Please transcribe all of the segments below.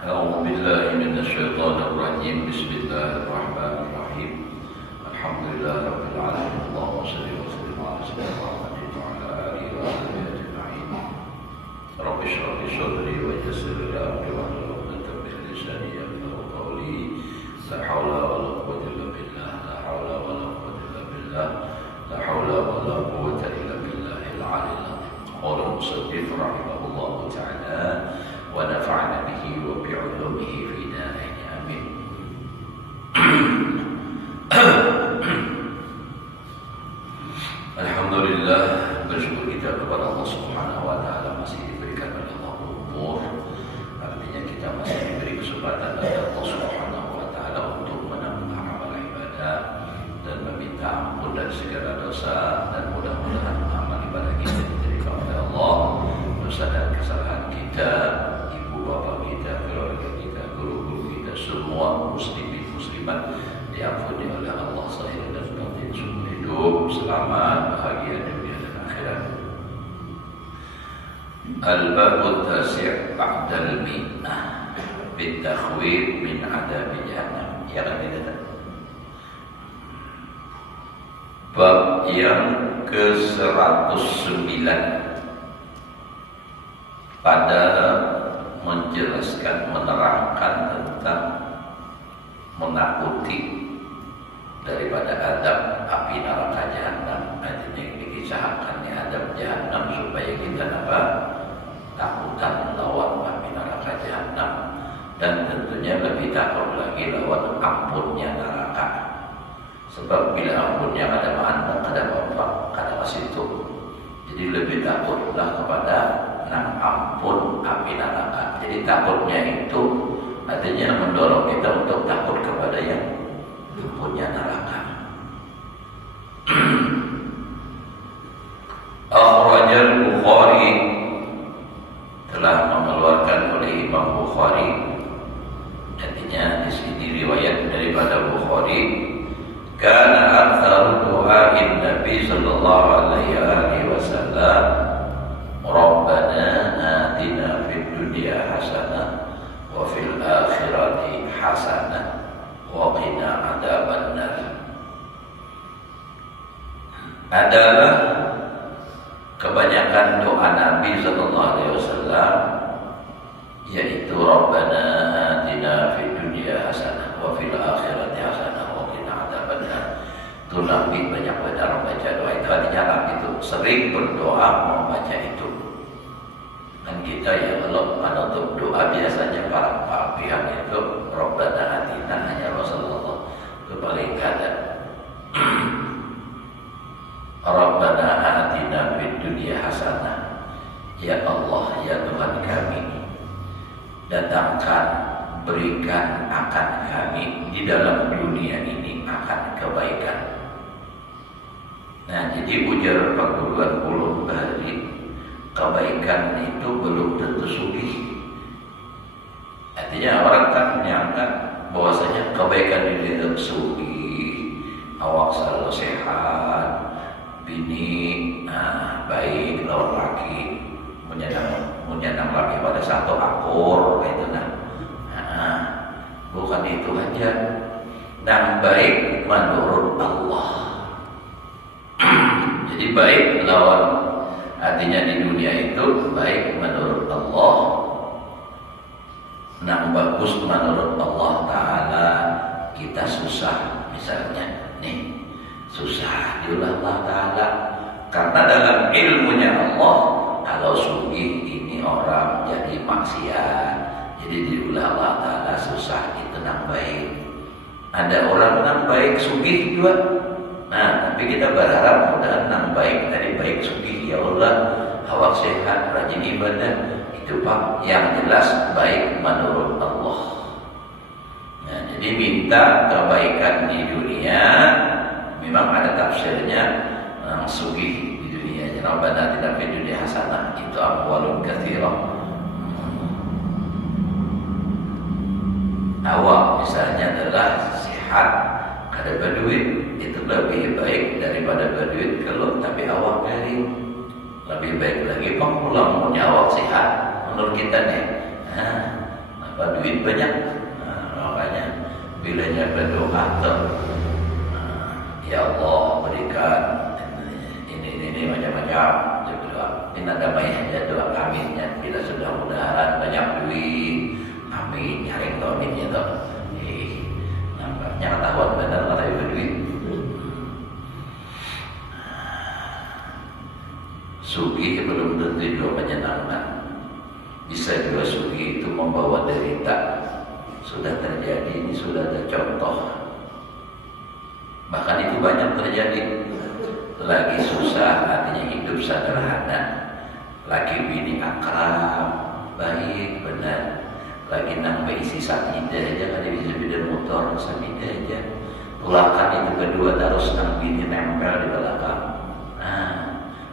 أعوذ بالله من الشيطان الرجيم. بسم الله الرحمن الرحيم. الحمد لله رب العالمين. اللهم صل وسلم على سيدنا محمد وعلى آله وصحبه أجمعين. رب اشرح لي صدري ويسر لي أمري واحلل عقدة من لساني يفقهوا قولي. لا حول ولا قوة إلا بالله. لا حول ولا قوة إلا بالله. لا حول ولا قوة إلا بالله العلي العظيم. قال المصنف رحمه الله تعالى ونفعنا به وبعلومه في دارين آمين. Alhamdulillah, bersyukur kita kepada Allah Subhanahu wa taala masih diberikan oleh Allah umur. Artinya kita masih diberi kesempatan oleh Allah Subhanahu wa taala untuk menambah amal ibadah dan meminta ampun dari segala dosa, dan mudah-mudahan amal ibadah kita diterima oleh Allah. Dosa dan kesalahan kita, bapak kita, keluarga kita, guru-guru kita, semua muslimin muslimat diampuni oleh Allah zahir dan batin, seumur hidup selamat, bahagia dunia dan akhirat. Al-Babut Tasi' Ba'dal Mi'nah Bitakhwib min Adab Jahannam. Ya kan kita? Bab yang ke-109 pada menjelaskan, menerangkan tentang menakuti daripada adab api neraka jahanam. Artinya yang dikisahkan di adab jahanam supaya kita takutan lawan api neraka jahanam, dan tentunya lebih takut lagi lawan ampunnya neraka. Sebab bila ampunnya kada anak, kada bapak, kada kasitu, jadi lebih takutlah kepada ampun api neraka. Jadi takutnya itu artinya mendorong kita untuk takut kepada yang ampunnya neraka. Akhrajal Bukhari, telah mengeluarkan oleh Imam Bukhari. Artinya di sini riwayat daripada Bukhari, kana aktsaru du'a'in Nabi sallallahu alaihi wasallam Rabbana atina fid dunya hasanah wa fil akhirati hasanah wa qina adzabannar. Adalah kebanyakan doa Nabi sallallahu alaihi wasallam, yaitu Rabbana atina fid dunya hasanah wa fil akhirati hasanah wa qina adzabannar. Itu Nabi banyak membaca doa itu. Artinya Nabi itu sering berdoa membaca itu. Dan kita ya kalau menutup doa biasanya para pihak itu Rabbana atina, hanya Rasulullah itu paling kada. Rabbana atina fid dunya hasanah, ya Allah ya Tuhan kami, datangkan, berikan akan kami di dalam dunia ini akan kebaikan. Nah, jadi ujar perguruan ulum balik, kebaikan itu belum tentu sugih. Artinya orang kan menyangka bahwasanya kebaikan itu sugih, awak selalu sehat, bini baik lawan laki menyenang laki pada satu akur itu bukan itu aja. Dan baik menurut Allah. Jadi baik lawan artinya di dunia itu baik menurut Allah. Nang bagus menurut Allah Ta'ala. Kita susah misalnya nih, susah diulah Allah Ta'ala karena dalam ilmunya Allah kalau sugih ini orang jadi maksiat, jadi diulah Allah Ta'ala susah itu nang baik. Ada orang nang baik sugih juga. Tapi kita berharap mudah nang baik tadi baik sugih ya Allah, awak sehat, rajin ibadah, itu Pak yang jelas baik menurut Allah. Jadi minta kebaikan di dunia, memang ada tafsirnya sugih di dunia. Rabbana atina fid dunya hasanah, itu amwalun katsirah. Awak misalnya adalah sehat, ada berduit, itu lebih baik daripada berduit kalau tapi awak kering. Lebih baik lagi pulang punya awak sehat menurut kita nih. Apa duit banyak? Makanya bilanya berdoa ya Allah berikan ini macam-macam doa. Ini damai aja doa aminnya. Bila sudah mudahan banyak duit, amin. Nyari aminnya tuh. Nampaknya ketahuan benar kalau itu duit. Sugih belum tentu juga menyenangkan. Bisa juga sugih itu membawa derita. Sudah terjadi, ini sudah ada contoh. Bahkan itu banyak terjadi. Lagi susah, artinya hidup sederhana. Lagi bini akrab, baik, benar. Lagi nambah isi sakit aja, kan bisa beda motor, sakit aja. Tulakan itu kedua terus nang bini nempel di belakang.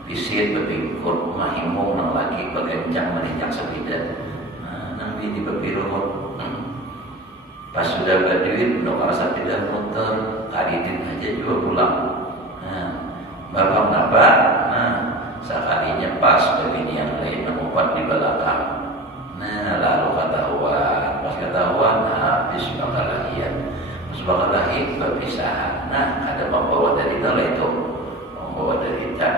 Bisit berpikir mahimung nang lagi begencang merincang sepeda. Nang bini berpirun. Pas sudah berduit, nukar sepeda motor, kaditin aja juga pulang. Bapak kenapa? Sekalinya pas begini yang lain mengupat di belakang. Lalu ketahuan, pas ketahuan, habis bakal lahir. Pas bakal lahir berpisahan. Ada membawa derita lah itu, membawa derita.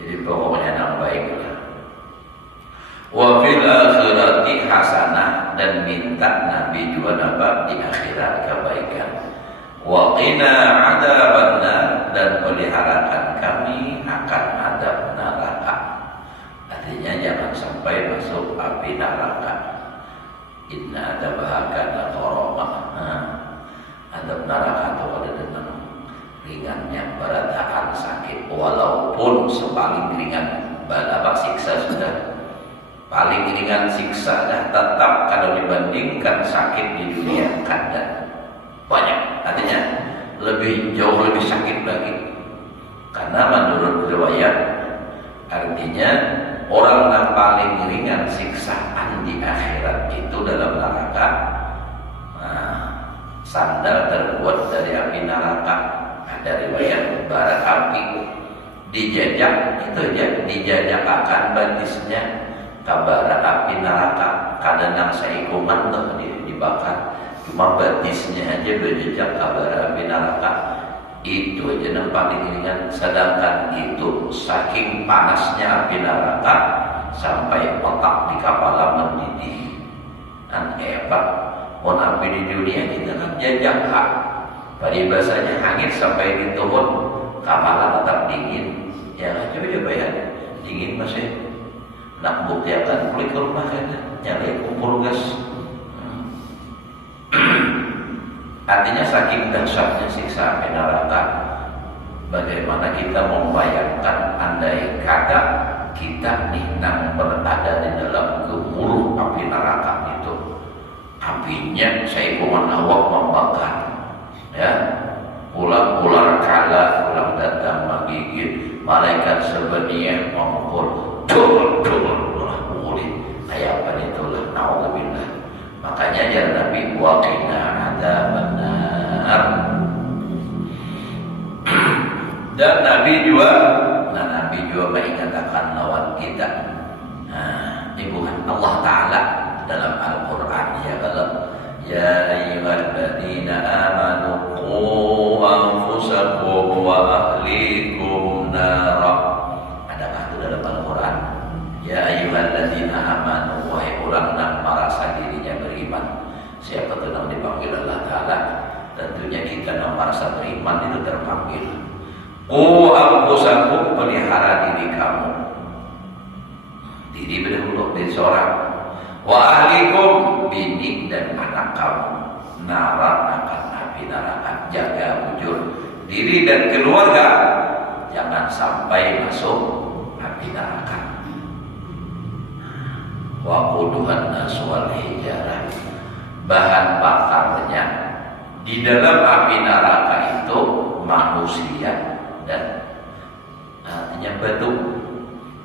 Jadi pokoknya yang baik lah. Wa fil akhirati hasanah, dan minta Nabi juga dapat di akhirat kebaikan. Wa qina adzabannar, dan peliharakan kami akan adab neraka. Artinya jangan sampai masuk api neraka. Inna adzabaha kana gharama. Adab neraka itu ada dengan ringannya berataan sakit, walaupun sepaling ringan balaba siksa sudah paling ringan siksa tetap kalau dibandingkan sakit di dunia kadang banyak, artinya jauh lebih sakit lagi. Karena menurut riwayat artinya orang yang paling ringan siksaan di akhirat itu dalam neraka, sandal terbuat dari api neraka. Ada riwayat bara api dijajak, itu aja dijajak akan batisnya kabara api neraka. Kadang seikungan tuh dibakar, cuma batisnya aja berjejak kabara api neraka. Itu aja yang paling ringan. Sedangkan itu saking panasnya api neraka sampai otak di kepala mendidih. Dan hebat. Mau api di dunia kita kan jajak hak. Pada bahasanya hangit sampai dituhun, kepala tetap dingin. Ya coba ya, dingin masih. Nak bukti akan kulit ke rumah kan, nyari kumpul gas. Artinya saking dahsyatnya siksa api neraka. Bagaimana kita membayangkan andai kata kita nang berada di dalam gemuruh api neraka itu. Apinya seikungan awak membakar. Ya, ular kala, ular datang menggigit, malaikat sebenarnya memukul, dul, mukulin, kayak apa itulah, naudzubillah. Makanya ya Nabi waqina adzabannar. Dan Nabi juga mengatakan lawan kita. Ini bukan Allah Ta'ala dalam Al-Quran ya Allah. Ya ayyuhalladzina amanu qu anfusakum wa ahlikum nara. Adakah itu dalam Al-Quran? Ya ayyuhalladzina amanu, wahai orang yang merasa dirinya beriman. Siapa itu yang dipanggil Allah Ta'ala? Tentunya kita yang merasa beriman itu terpanggil. Qu anfusakum, pelihara diri kamu. Diri berdahulu dari seorang. Wa ahlikum, bini dan anak kamu. Nara, akan api neraka. Jaga bujur diri dan keluarga, jangan sampai masuk api neraka. Wa quduhan nas wal hijarah, bahan bakarnya di dalam api neraka itu manusia dan artinya batu.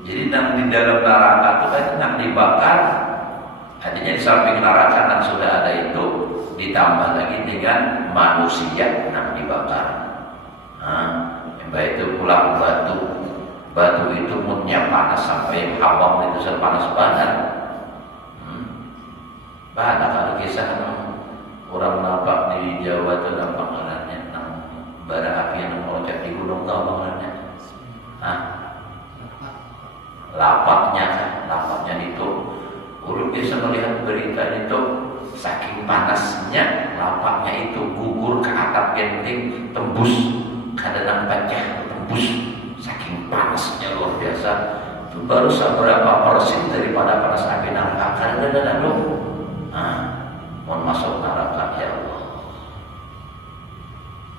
Jadi di dalam neraka itu kan yang dibakar, artinya di samping neraka yang sudah ada itu ditambah lagi dengan manusia yang dibakar. Baik itu pulang batu itu moodnya panas sampai habang itu sepanas badan. Banyak kalau kisah orang nampak di Jawa itu nampak anaknya bara api yang meloncat di gunung, tahu bangannya? Lapaknya itu urut bisa melihat berita itu, saking panasnya lapaknya itu gugur ke atap genting, tembus kadang pecah, tembus, saking panasnya luar biasa. Itu baru seberapa persen daripada panas api neraka. Kadang-kadang mau masuk neraka ya Allah.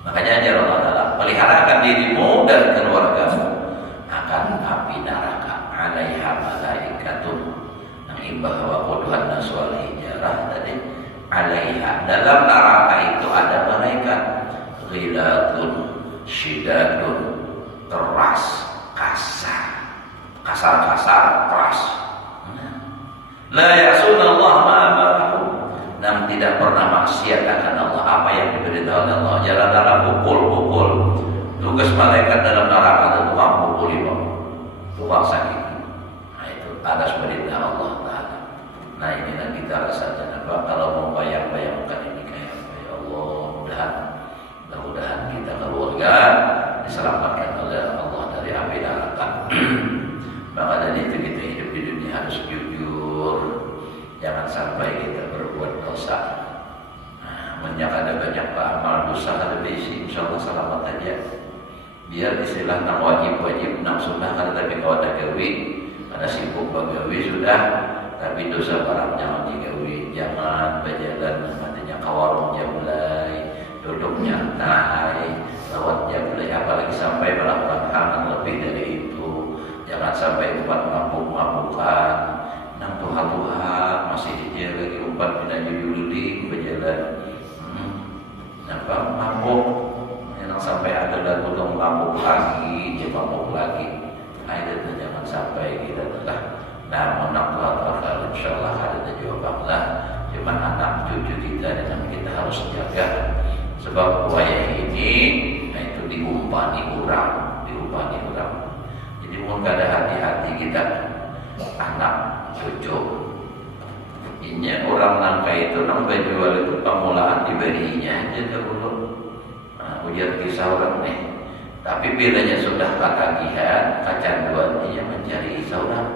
Makanya ajar Allah Ta'ala, peliharakan dirimu dan keluargamu akan api neraka. Alaiha malaikatun, yang imbah wa quduhan nas wal hijarah tadi. Alaiha, dalam neraka itu ada malaikat. Ghilatun syidadun, keras, kasar, keras. La ya'sunallah ma amarahu, dan tidak pernah maksiat akan Allah apa yang diberitahu oleh Allah. Jalan dalam pukul. Tugas malaikat dalam neraka itu tukang pukul, tukang sakit. Nah itu atas perintah Allah Ta'ala. Nah inilah kita rasakan apa kalau mau bayang-bayangkan ini kayak ya Allah, mudah-mudahan kita keluarga diselamatkan oleh Allah dari api neraka. Maka dari itu kita hidup di dunia harus jujur, jangan sampai kita berbuat dosa. Menyak ada banyak amal dosa ada besi, insyaallah selamat aja. Biar istilah nang wajib nang sunnah kada tapi kau ada gawe, ada sibuk bagawe sudah, tapi dosa barang jangan digawe, jangan berjalan artinya ke warung jablay, duduk nyantai, lewat jablay, apalagi sampai melakukan hal lebih dari itu. Jangan sampai umpat mabuk-mabukan, nang tuha-tuha masih dijaga lagi umpat pindah juli berjalan. Nampak mabuk, yang sampai ada lagu dong mabuk lagi, dia mabuk lagi. Nah itu jangan sampai kita telah. Nah menakwa kalau insyaallah ada jawabanlah. Cuma anak cucu kita dan kita harus jaga. Sebab wayah ini, nah itu diumpani orang. Jadi mohon kada hati-hati kita, anak cucu. Ini orang nangka itu nang jual itu permulaan diberinya aja dulu. Ujar kisah orang nih. Tapi bilanya sudah ketagihan, kecanduan dia mencari saudara.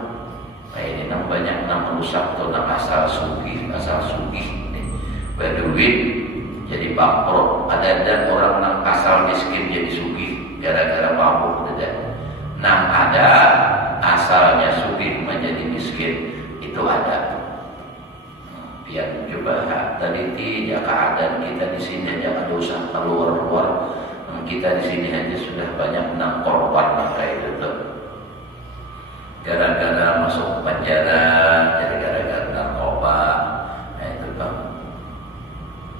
Ini nang banyak nang merusak tuh nang asal sugih nih. Berduit jadi bangkrut. Ada orang nang asal miskin jadi sugih gara-gara mabuk ada. Nang ada asalnya sugih menjadi miskin itu ada. Biar coba teliti ya keadaan kita di sini jangan dosa keluar. Kita di sini aja sudah banyak menang korban kayak itu. Gara-gara masuk penjara, jadi gara-gara narkoba. Nah itu bang.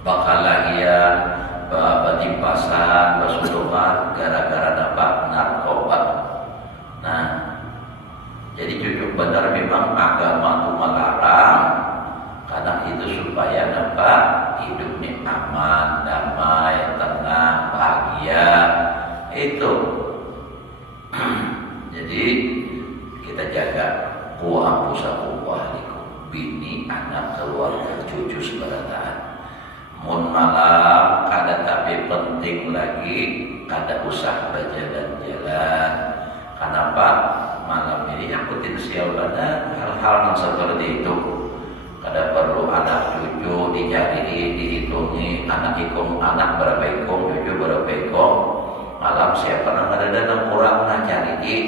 Bakalahian, batimpasan, basuduhan, gara-gara dapat narkoba. Nah, jadi jujur benar memang agama itu melarang. Karena itu supaya nampak hidupnya aman, damai, tenang, bahagia. Itu Jadi kita jaga ku anfusakum wa ahlikum, bini, anak, keluarga, cucu seberataan. Mun malam kada tapi penting lagi kada usah berjalan-jalan. Kenapa? Malam ini yang potensial pada hal-hal yang seperti itu. Kada perlu anak cucu dicari, dihitungi anak ikung, anak berapa ikung, cucu berapa ikung. Malam siapa yang ada dalam kurang nak cari.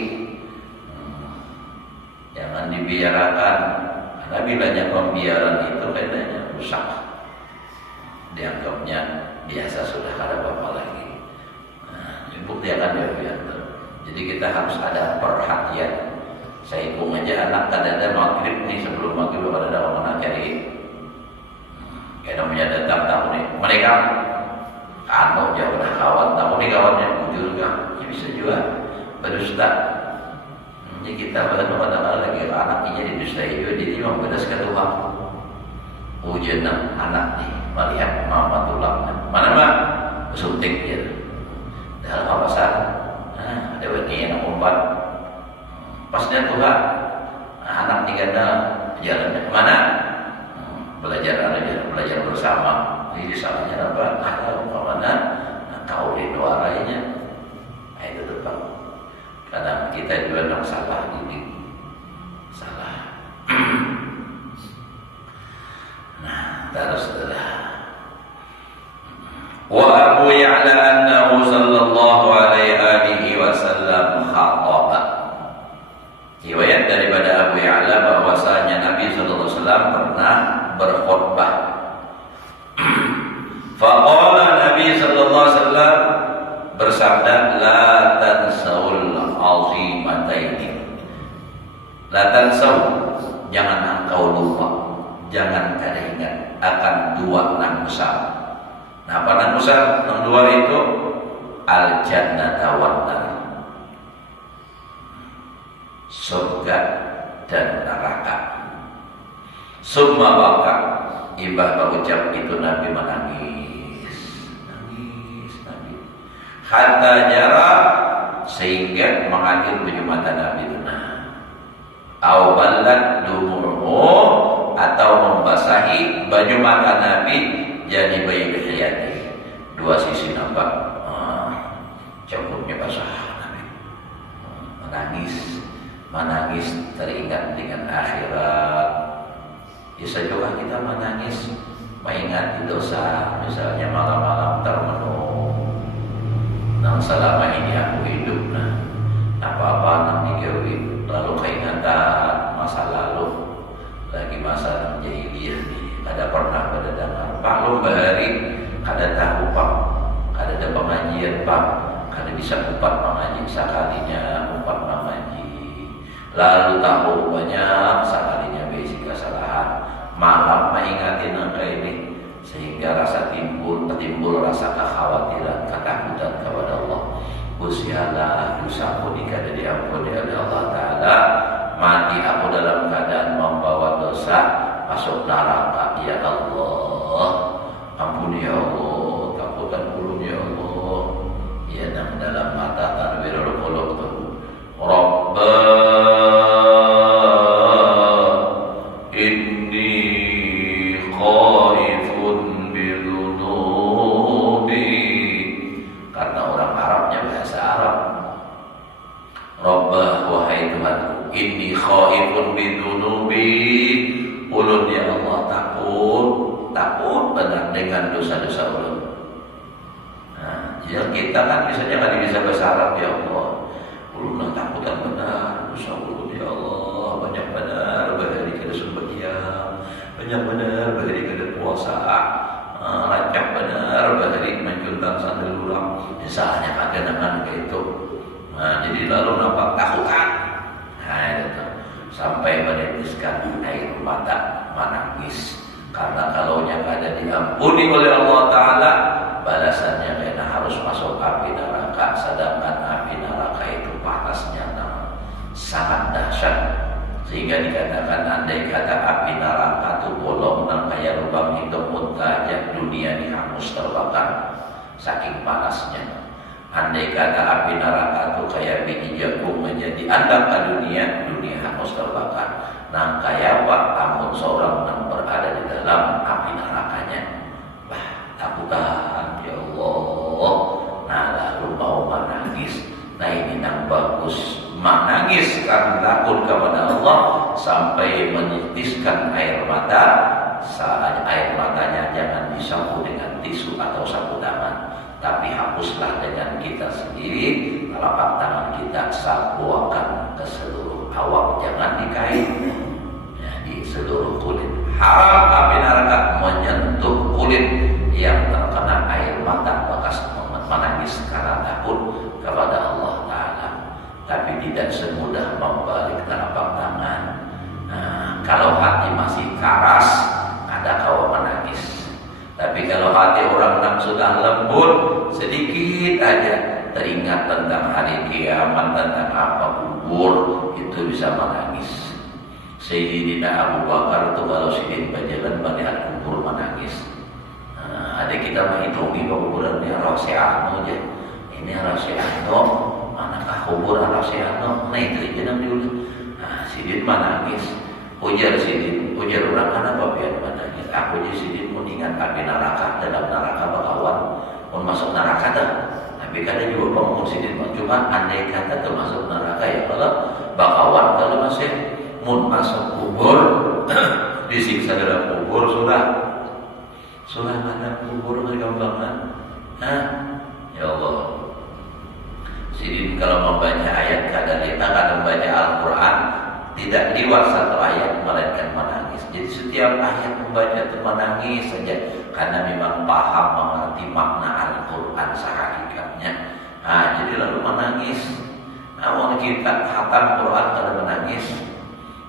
Jangan dibiarkan, karena bilanya pembiaran itu katanya rusak. Dianggapnya biasa sudah kada apa-apa lagi. Bukti akan dia. Jadi kita harus ada perhatian. Saya hitung aja anak ada maghrib nih, sebelum maghrib ada orang nak cari. Kayak namanya datang tamu nih, mereka anu jauh dah kawan, tamu nih kawannya bujur kan, ya bisa juga berdusta. Jadi kita kadang-kadang lagi anaknya didustai juga, jadi memang bedas ke Tuhan. Ujian anak nih, melihat mama tulang, mana mah suntik dia. Dalam apa sah? Ada waktu yang umpat. Pasnya Tuhan, anak tiga jalannya kemana? Belajar bersama. Jadi salahnya apa? Ada kemana? Kau di doa lainnya. Itu tepat. Kadang kita juga nak salah ini, salah. Nah, terus. Wa Abu Ya'la annahu sallallahu alaihi wasallam khataba. Riwayat daripada Abu Ya'la bahwasanya Nabi sallallahu alaihi wasallam pernah berkhutbah. Faqala Nabi sallallahu alaihi wasallam bersabda, la tansaul azimataini. La tansaul, jangan engkau lupa, jangan kada ingat akan dua nan besar. Nah, apa nan besar? Yang dua itu al-jannata wan nar, surga dan neraka. Summa baka, ibah berucap itu Nabi menangis, Nabi. Hatta jara, sehingga mengalir baju mata Nabi itu. Au ballat dumu'u, atau membasahi baju mata Nabi jadi bayi hayati. Dua sisi nampak campurnya basah Nabi. Menangis teringat dengan akhirat. Bisa juga kita menangis mengingat dosa, misalnya malam-malam termenung. Nah, selama ini aku hidup, apa-apa nanti gawe, lalu keingatan masa lalu, lagi masa jahiliyah nih, kada pernah pada dengar Pak lomba hari, kada tahu Pak, kada ada pengajian Pak, kada bisa umpat mengaji sekalinya umpat mengaji, lalu tahu banyak sekalinya basic kesalahan, malam mengingatin angka ini, sehingga timbul rasa kekhawatiran, ketakutan kepada Allah. Usialah dosaku dikada diampuni oleh Allah Ta'ala, mati aku dalam keadaan membawa dosa, masuk neraka. Ya Allah, ampuni ya Allah, takutkan ulun ya Allah. Ya, dalam mata tanwirul qulub tu Rabba inni khaifun bidunubi. Karena orang Arabnya bahasa Arab. Rabbah, wahai Tuhanku, inni khaifun bidunubi, ulun ya Allah takut benar dengan dosa-dosa ulun. Nah, ya kita kan misalnya kan bisa bahasa Arab, ya Allah, ulun takutan benar dosa ulun ya Allah, banyak benar bahari kada sembahyang, banyak benar bahari kada puasa, lancap benar bahari menjuntan sandal ulang, misalnya kadang-kadang kayak itu. Nah, jadi lalu nampak takutan. Nah, itu sampai menitiskan air mata, menangis. Karena kalau yang ada diampuni oleh Allah Ta'ala, balasannya karena harus masuk api neraka. Sedangkan api neraka itu panasnya sangat dahsyat, sehingga dikatakan andai kata api neraka itu bolong dan kayak lubang hitam muntajat, dunia ini hangus terbakar saking panasnya. Andai kata api neraka itu kayak biji jagung menjadi anda ke dunia hangus terbakar. Nah kayak apa amun seorang yang berada di dalam api nerakanya. Wah takutan ya Allah. Nah lalu mau menangis. Nah ini yang bagus menangis karena takut kepada Allah sampai menitiskan air mata. Saat air matanya jangan disapu dengan tisu atau sapu tangan, tapi hapuslah dengan kita sendiri. Telapak tangan kita sapuakan ke seluruh awak, jangan dikait ya, di seluruh kulit. Haram api neraka menyentuh kulit yang terkena air mata bekas menangis karena takut kepada Allah Ta'ala. Tapi tidak semudah membalik telapak tangan. Nah, kalau hati masih keras, ada kau menangis. Tapi kalau hati orang yang sudah lembut, sedikit aja teringat tentang hari kiamat, tentang apa kubur, itu bisa menangis. Sayyidina Abu Bakar itu kalau sidin berjalan melihat kubur menangis. Nah, ada kita menghitungi kuburan ini Rosiano aja. Ini Rosiano, manakah kubur Rosiano? Nah itu jenang dulu. Nah, sidin menangis. Ujar sidin, ujar orang kenapa biar menangis? Aku jadi sidin mau ingat api neraka, dalam neraka bakawan mau masuk neraka dah. Tapi kadang juga bangun sidin, cuma andai kata termasuk neraka ya kalau bakawan kalau masih mau masuk kubur disiksa dalam kubur sudah ada kubur bergambangan. Hah? Ya Allah. Sidin kalau membaca ayat kadang membaca Al-Quran tidak liwat satu ayat melainkan menangis. Jadi setiap ayat membaca itu menangis saja karena memang paham mengerti makna Al-Quran sehakikatnya. Nah, jadi lalu menangis. Namun kita khatam Quran kalau menangis.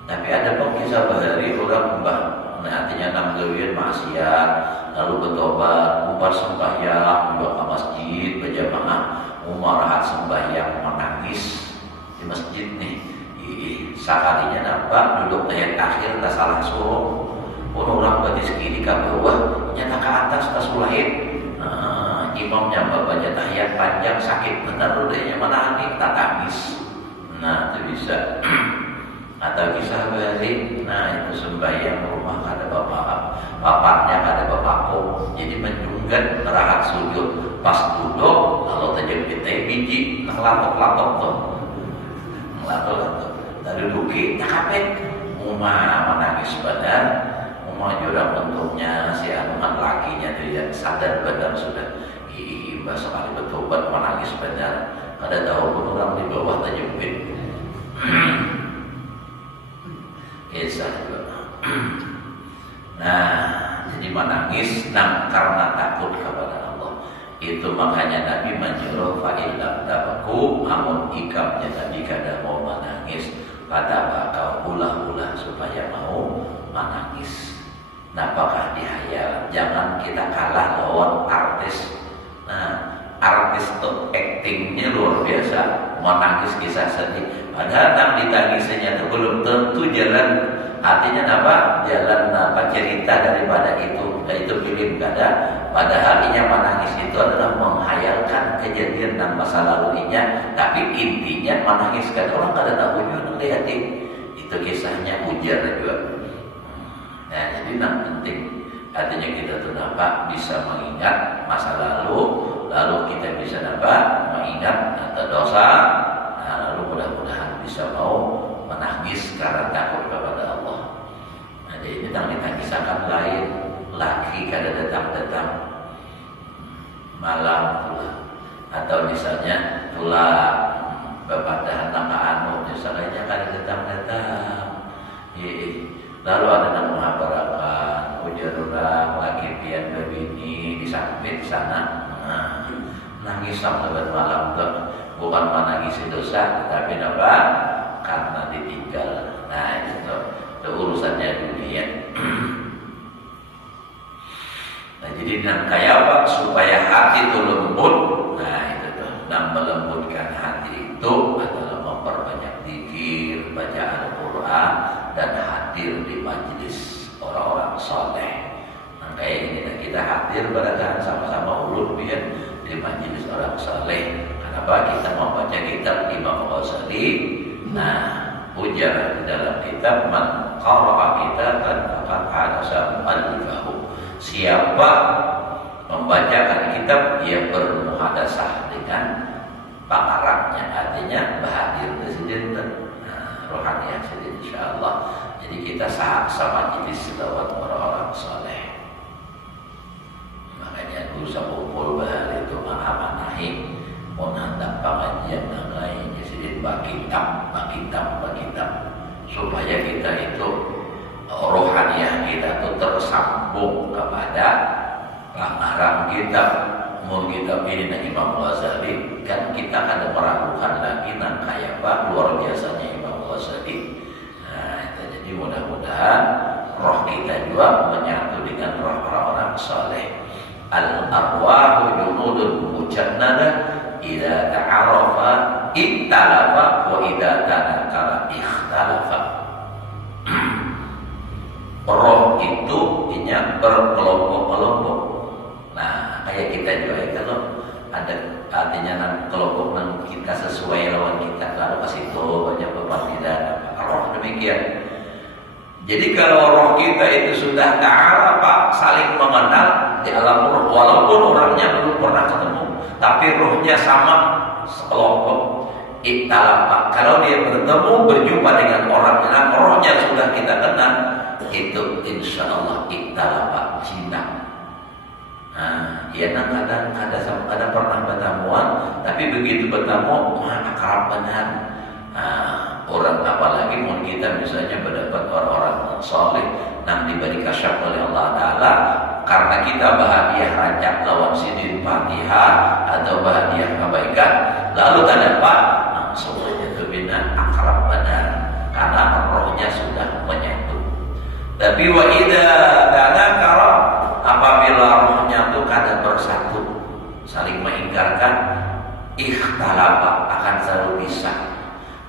Tapi ada pun kisah bahari orang mbah, artinya nanggawian maksiat, lalu bertobat, bubar sembahyang, juga ke masjid berjamaah, umarahat sembahyang menangis di masjid nih. Sekalinya nampak duduk ayat akhir tak salah suruh pun orang batis kiri ke bawah nyata ke atas tak sulahit. Imamnya baca tahiyat panjang sakit benar udahnya menangis tak tangis. Nah itu bisa. Atau kisah balik. Nah itu sembahyang rumah ada bapaknya ada bapakku jadi menjunggat rahat sujud pas duduk lalu terjepit biji ngelatok-latok tuh ngelatok-latok dari duki, nyakapet Uma menangis badan Uma juga bentuknya si anuman lakinya tidak sadar badan sudah mbak sekali bertobat menangis badan ada tahu pun orang di bawah terjepit kisah juga. Nah jadi menangis karena takut kepada Allah itu makanya Nabi menyuruh fa'ilam tabaku amun ikamnya Nabi kadang mau menangis pada bakal ulah-ulah supaya mau menangis. Nah, apakah dihayal? Jangan kita kalah lawan artis. Nah, artis itu actingnya luar biasa, menangis kisah sedih. Padahal yang ditangisnya itu belum tentu jalan. Artinya apa? Jalan apa cerita daripada itu. Itu film kada. Padahal yang menangis itu adalah menghayalkan kejadian dan masa lalunya. Tapi intinya menangiskan orang kada tahu juga lihat itu kisahnya ujar juga. Nah jadi yang penting artinya kita tuh nampak bisa mengingat masa lalu kita bisa nampak mengingat atau dosa. Nah lalu mudah-mudahan bisa mau menangis karena takut kepada Allah. Nah jadi ini yang kita kisahkan lain laki kada datang malam pula atau misalnya pulang bapadahan tangga anu misalnya kada datang lalu ada yang mengabarakan ujar orang lagi pian berbini di samping sana nangis sampai malam tuh bukan menangis dosa tapi apa karena ditinggal. Nah itu urusannya dunia. Nah jadi dan kayak apa supaya hati itu lembut. Nah itu tuh dan melembutkan hati itu adalah memperbanyak zikir, baca Al-Quran dan hadir di majelis orang-orang soleh. Nah kayak ini kita hadir berada sama-sama ulun biar di majelis orang soleh. Kenapa kita membaca kitab Imam Ghazali? Nah, ujar di dalam kitab man qara'a kitaban faqad hadasa mu'allifahu. Siapa membacakan kitab, dia bermuhadasah dengan pengarangnya, artinya bahadir presiden rohani sedih insyaallah. Jadi kita sama jenis selawat orang-orang saleh. Makanya dulu sampul bahar itu manahi mau nandang pengajian lain presiden bakitab supaya kita itu rohaniah kita itu tersambung kepada pengarang kitab. Mun kitab ini na Imam Ghazali, kan kita ada meragukan lagi nang kayak apa luar biasanya Imam Ghazali. Nah, jadi mudah-mudahan roh kita juga menyatu dengan roh orang-orang saleh. Al arwahu junudun mujannada idza ta'arafa ittalafa wa idza tanakara ikhtalafa. Roh itu inya berkelompok-kelompok. Nah, kayak kita juga kalau ada artinya kelompok kita sesuai lawan kita, lalu kasih tahu banyak berbeda. Roh demikian. Jadi kalau roh kita itu sudah ta'arafa, saling mengenal di alam roh, walaupun orangnya belum pernah ketemu, tapi rohnya sama sekelompok. Ittalafa, kalau dia bertemu berjumpa dengan orangnya, rohnya sudah kita kenal, itu insya Allah ittalafa cinta. Nah, ya kadang ada pernah bertemuan, tapi begitu bertemu akrab benar. Nah, orang apalagi mau kita misalnya mendapat orang-orang saleh yang diberi kasyaf oleh Allah Taala, karena kita bahagia rancak lawan sidin Fatihah atau bahagia kebaikan, lalu terdapat langsung saja kebina akrab benar karena rohnya sudah menyatu. Tapi wa idza tanakara, apabila rohnya itu kadang bersatu, saling mengingkarkan, ikhtalafa, akan selalu bisa.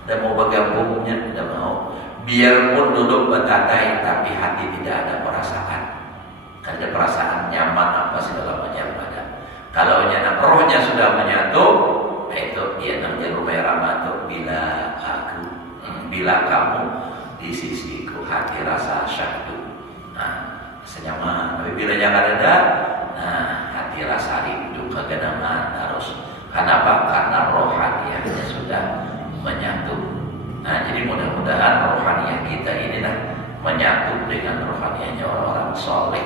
Dan mau bergabungnya, tidak mau. Biarpun duduk berkatai, tapi hati tidak ada perasaan. Ada perasaan nyaman apa segala macam ada. Kalau rohnya sudah menyatu, itu dia namanya rumah rahmat. Bila kamu di sisiku, hati rasa syahdu. Nah, senyaman. Tapi bila jangan ada, nah hati rasa rindu kegenaman harus. Kenapa? Karena rohaniahnya sudah menyatu. Nah, jadi mudah-mudahan rohaniah kita ini menyatu dengan rohaniahnya orang-orang soleh,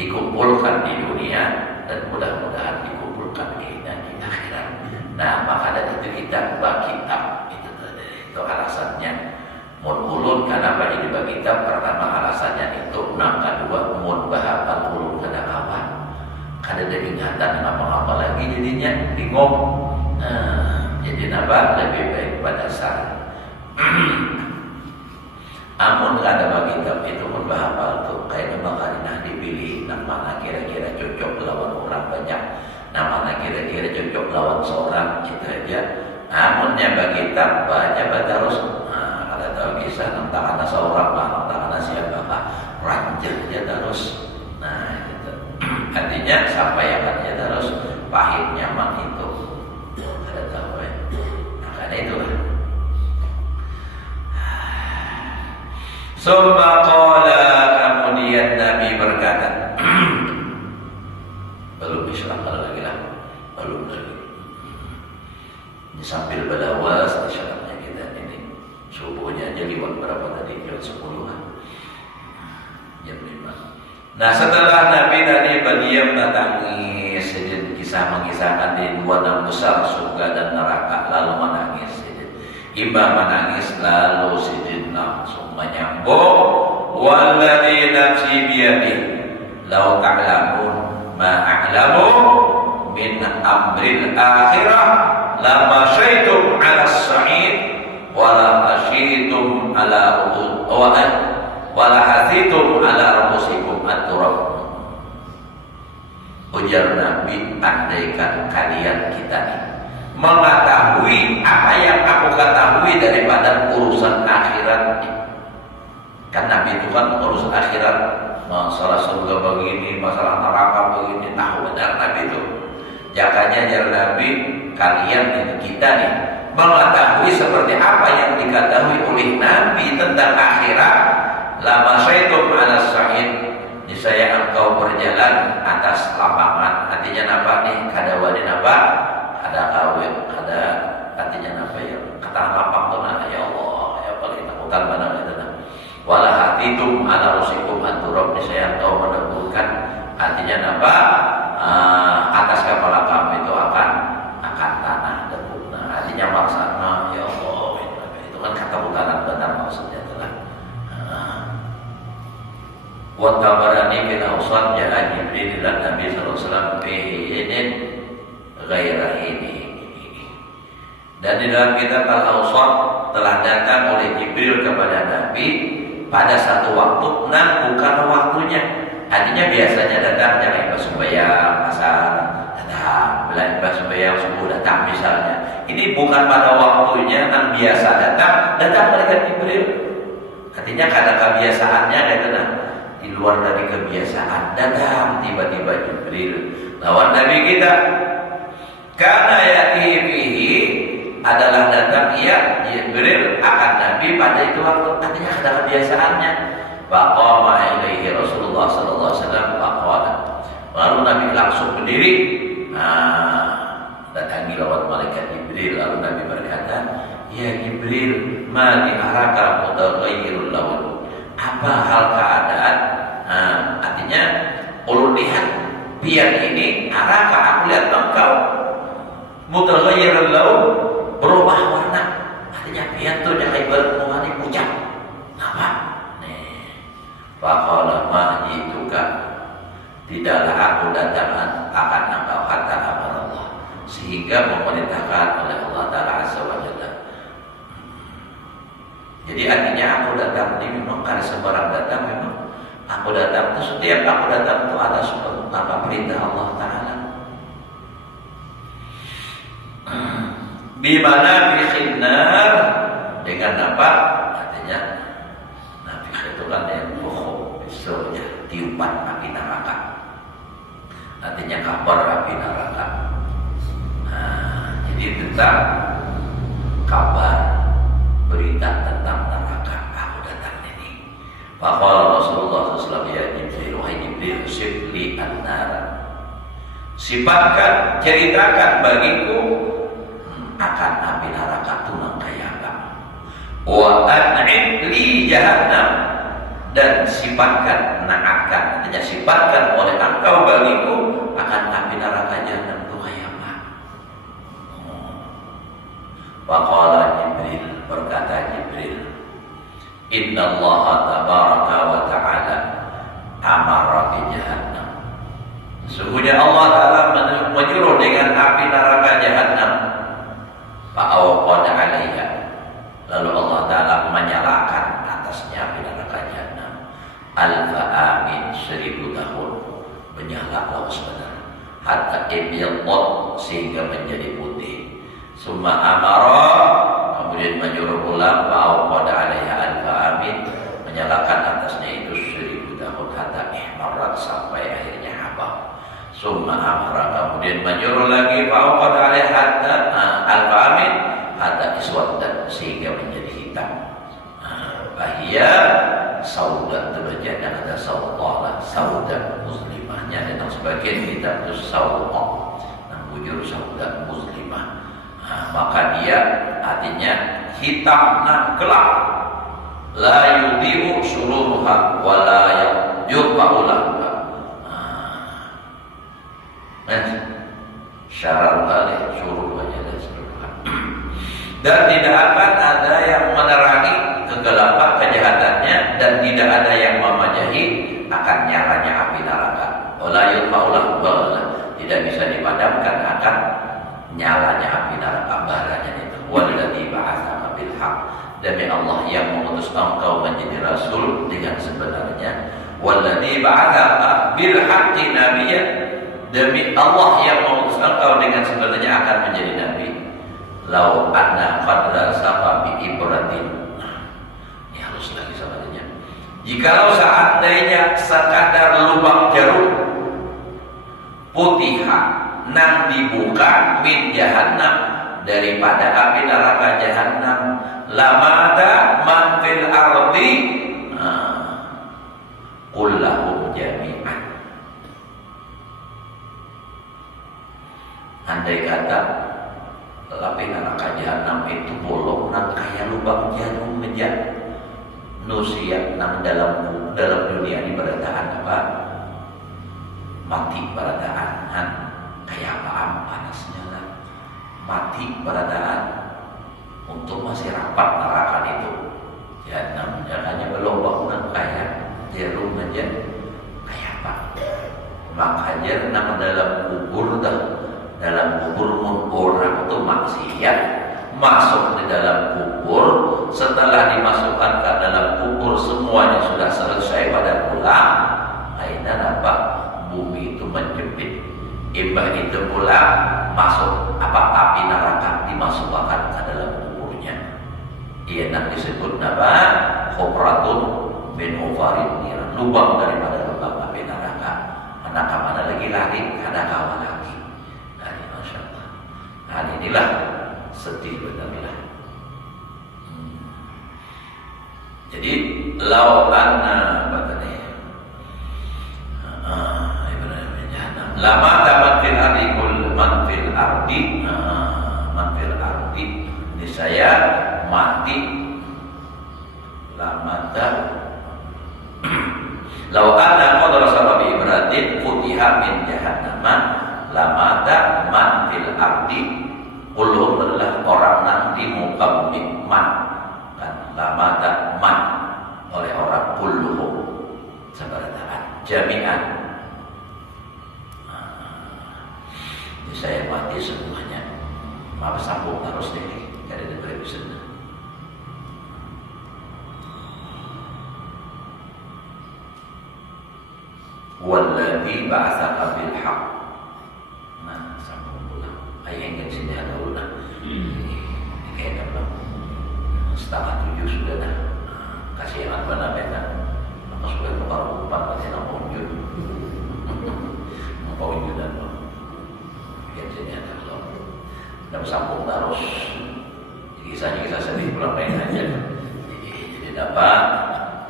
dikumpulkan di dunia dan mudah-mudahan dikumpulkan di akhirat. Nah, maka dari itu kita bakitab itu alasannya. Ulun kenapa jadi bakitab? Pertama alasannya itu, yang kedua mun bahapal ulun kada kawan, kada ada ingatan apa-apa lagi jadinya bingung. Jadi napa lebih baik pada saat amun kada bakitab itu mun bahapal tuh kayak nama dipilih nama kira-kira cocok lawan orang banyak, nama kira-kira cocok lawan seorang, itu aja. Amunnya bakitab baca terus. Tahu kisah tentang anak seorang tentang anak siapa ranjahnya terus. Nah itu artinya sampaikannya terus pahit nyaman itu ada tahu ya. Nah, karena itulah summa qala, kemudian Nabi berkata belum Islam lagi lah, belum lagi ini sambil belawas isyaratnya kita ini. Subuhnya aja lewat berapa tadi? Jam 10-an, jam 5. Nah, setelah Nabi tadi berdiam menangis, kisah mengisahkan di dua enam besar surga dan neraka, lalu menangis. Imam menangis, lalu Sidin langsung menyambung, walladzi nafsi biyadihi law ta'lamun ma a'lamu min amril akhirah lama syaitum 'ala as-sa'id wala hasyitum ala wala hasitum ala rubusikum at-turab. Ujar Nabi, andaikan kalian kita mengetahui apa yang aku ketahui daripada urusan akhirat. Kan Nabi itu kan urusan akhirat, masalah surga begini, masalah neraka begini, tahu benar Nabi itu. Jakanya jar Nabi, kalian itu kita nih mengetahui seperti apa yang diketahui oleh Nabi tentang akhirat. Lama syaitum ala sa'id, niscaya engkau berjalan atas lapangan. Artinya apa nih? Kada wadin apa? Ada kawin, ada artinya apa ya? Kata lapang tuh nah, ya Allah, ya paling takutan mana itu nah. Wala hatitum ala rusikum anturab, niscaya engkau menemukan artinya apa? Atas kepala kamu itu akan tanah debu. Nah, artinya maksudnya ya Allah, itu kan kata butaran benar maksudnya adalah. Wa tabarani fil awsat ja'a Jibril ila Nabi sallallahu alaihi wasallam fi hinin ghaira ini. Dan di dalam kitab Al-Awsat telah datang oleh Jibril kepada Nabi pada satu waktu, nah bukan waktunya. Artinya biasanya datang jangan pas sembahyang asar, datang belanja sembahyang subuh datang misalnya. Ini bukan pada waktunya, yang biasa datang malaikat Jibril. Artinya karena kebiasaannya gitu nah, di luar dari kebiasaan datang tiba-tiba Jibril lawan Nabi kita. Karena yati fihi adalah datang ia Jibril akan Nabi pada itu waktu. Artinya ada kebiasaannya. Faqama ilaihi Rasulullah sallallahu alaihi wasallam faqala. Lalu Nabi langsung berdiri. Datangi lawan malaikat Jibril. Lalu Nabi berkata, "Ya Jibril, ma diaraka mutaghayyirul laun." Apa hal keadaan? Artinya ulun lihat pian ini araka, aku lihat engkau mutaghayyirul laun, berubah warna. Artinya pian tuh jangan bermungani pucat. Apa? Faqala ma jituka, tidaklah aku datang akan engkau hatta amarallah, sehingga memerintahkan oleh Allah Ta'ala Azza wa Jalla. Jadi artinya aku datang ini memang karena sembarang datang, memang aku datang itu setiap aku datang itu ada suatu apa perintah Allah Ta'ala. Bimana fi khinnar, dengan apa? Artinya nabi itu kan yang misalnya tiupan api neraka, artinya kabar api neraka. Jadi tentang kabar berita tentang neraka aku datang ini. Faqala Rasulullah SAW, ya Jibril, wahai Jibril, sifli an-nar, sifatkan, ceritakan bagiku akan api neraka tunang kaya kamu. Wa an'im li jahannam, dan sifatkan, naatkan, artinya sifatkan oleh engkau bagiku akan api neraka jahannam itu kayak apa? Faqala Jibril, berkata Jibril, Inna Allah tabaraka wa ta'ala amara bi jahannam, sesungguhnya Allah Ta'ala menyuruh dengan api neraka jahannam. Fa'awqada 'alaiha, lalu Allah Ta'ala menyalakan atasnya api neraka jahannam. Alfa amin, 1000 tahun menyala lawas benar, hatta ibyadot, sehingga menjadi putih. Summa amara, kemudian menyuruh ulang, fa'awqada 'alaiha alfa amin, menyalakan atasnya itu 1000 tahun, hatta ihmarat, sampai akhirnya habaq. Summa amara, kemudian menyuruh lagi, fa'awqada 'alaiha hatta alfa amin, hatta iswaddan, sehingga menjadi hitam. Bahia sauda, terjadi ada sauda, sauda muslimahnya, dan sebagian kita itu sauda, nah bujur sauda muslimah. Maka dia artinya hitam dan gelap, la yudhi'u syururuha wa la yutba'u laha. Syarat alih syuruh wajah dan tidak akan ada yang menerangi kegelapan kejahatannya, dan tidak ada yang memajahi akan nyalanya api neraka. Walayut maulah bala, tidak bisa dipadamkan akan nyalanya api neraka baranya itu. Walladzi ba'atsa bil haqq, demi Allah yang mengutus engkau menjadi rasul dengan sebenarnya. Walladzi ba'atsa bil haqqi nabiyya, demi Allah yang mengutus engkau dengan sebenarnya akan menjadi nabi. Lau anna qadra safa bi ibratin, ini harus lagi sahabatnya. Jikalau seandainya sekadar lubang jarum, Futiha nang dibuka min jahannam daripada api neraka jahannam. Lamada man fil ardi kullahum jami'an. Andai kata api neraka jahannam itu bolong nang kaya lubang jarum menjat nusia nang dalam dunia ini berataan apa? Mati berataan kayak apa panasnya lah. Mati berataan untuk masih rapat neraka itu. Jahannam hanya berlubang nang kaya jarum menjat kayak apa? Makanya nang dalam kubur dalam kubur orang itu maksiat masuk di dalam kubur, setelah dimasukkan ke dalam kubur semuanya sudah selesai pada pulang. Akhirnya nampak bumi itu menjepit, imbah itu pula masuk api neraka dimasukkan ke dalam kuburnya. Ia nak disebut nama khufratun min hufarin niran, lubang daripada lubang api neraka. Anak mana lagi lari, ada kawan lagi. Masya Allah. Nah inilah sedih benar-benar. Jadi lau anna batani lama dapat fil ardi kul man fil ardi ini saya mati lama lau anna qadra sababi ibratin futiha min jahannam lama man fil ardi. Ulum adalah orang yang di muka bumi man kan lama man oleh orang kulluhum seberataan jami'an. Ini saya mati semuanya. Maaf sambung terus deh dari televisi. Walladzi ba'atsa bil haqq. Nah, sambung pulang. Ayat yang sini ada ulang. Kayaknya belum 6:30 sudah dah. Kasih yang mana beda. Maka sudah baru 4 kasih nak unjuk. Mau unjuk dan yang sini ada belum. Dan sambung terus. Kisah-kisah sedih pulang main aja. Jadi dapat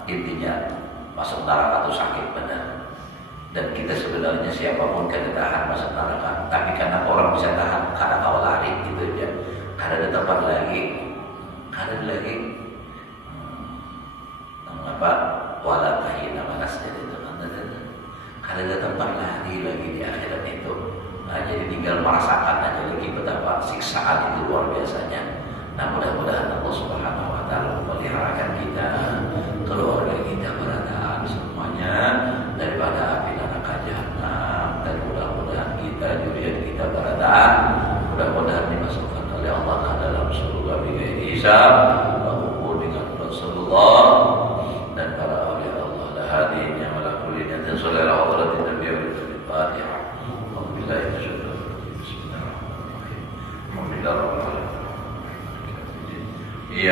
intinya masuk neraka itu sakit benar. Dan kita sebenarnya siapapun kita tahan masuk neraka. Tapi karena orang bisa tahan karena kau lari gitu aja. Karena ada tempat lagi. Karena lagi. Mengapa? Wala tahina manas jadi teman-teman. Karena ada tempat lagi di akhirat itu. Nah, jadi tinggal merasakan aja lagi betapa siksaan itu luar biasanya. Nah mudah-mudahan Allah Subhanahu Wa Taala memeliharakan kita, keluarga kita berada semuanya daripada api neraka jahanam, dan mudah-mudahan kita jurian kita berada mudah-mudahan dimasukkan oleh Allah ke dalam surga bighairi hisab.